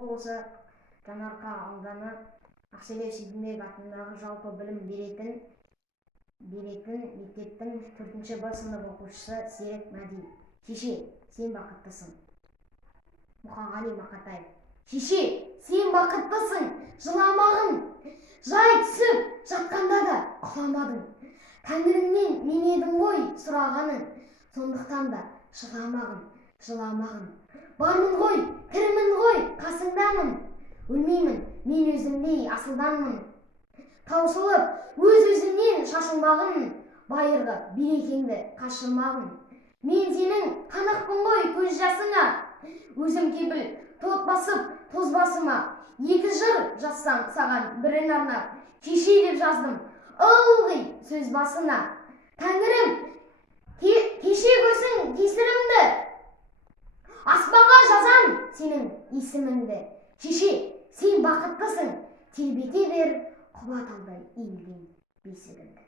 болса Жаңарқа ауданы Ақселеу Сейдімбек атындағы жалпы білім беретін мектептің 4-ші Б сынып оқушысы Серік Мәди. Шеше, сен бақыттысың. Мұқағали Мақатаев. Шеше, сен бақыттысың, жыламағын. Жай түсіп жатқанда да құламадың. Тәңіріңнен мен едім ғой сұрағаның, сондықтан да жыламағын. Бармын ғой, тірімін ғой, қасыңдамын. Өлмеймін, мен өзімдей асылданмын. Таусылып, өз-өзімнен шашылмағын, байырғы берекеңді қашырмағын. Мен сенің қанықпын ғой көз жасыңа, өзім кепіл тот басып тоз басыма. 2 жыр жазсам саған бірін арнап, кеше деп жаздым ылғи сөз басына. Тәңірім, кеше көрсін кесірімді, аспанға жазам сенің есіміңді. Шеше, сен бақыттысың, тербете бер құба талдай иілген бесігіңді.